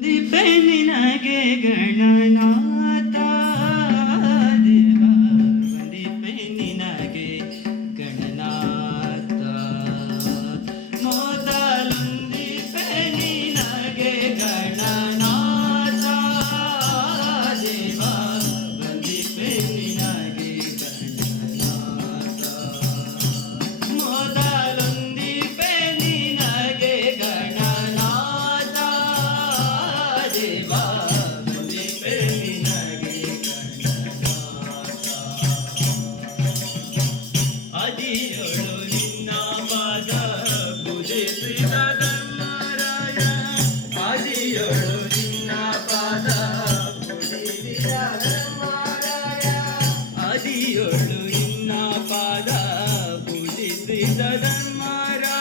ದೀಪೆ ನಿನಗೆ ಗಣನಾಥ my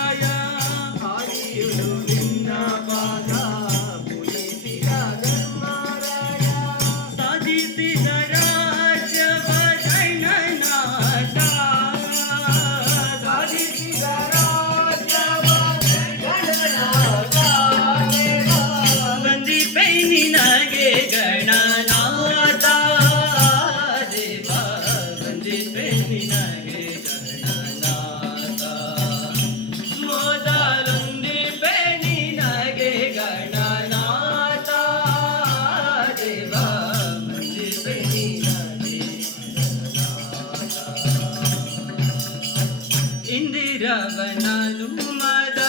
இரவனாலும் மதா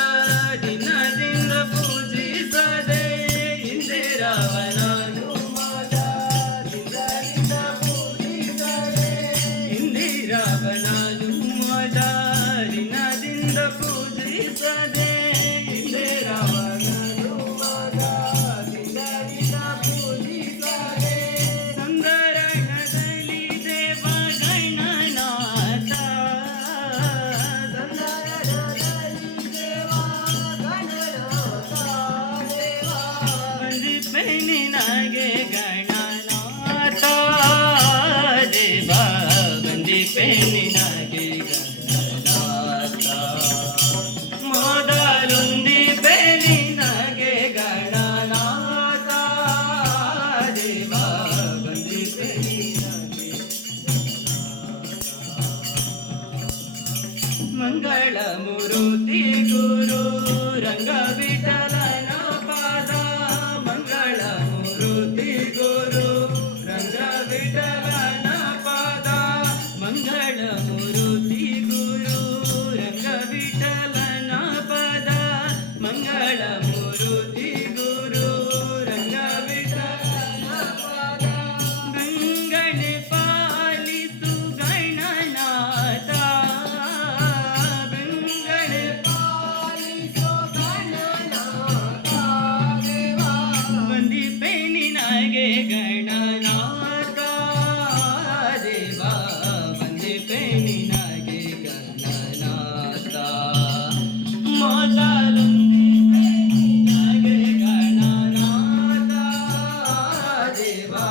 ಮಂಗಳ ಮುರುತಿ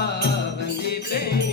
Sandipe.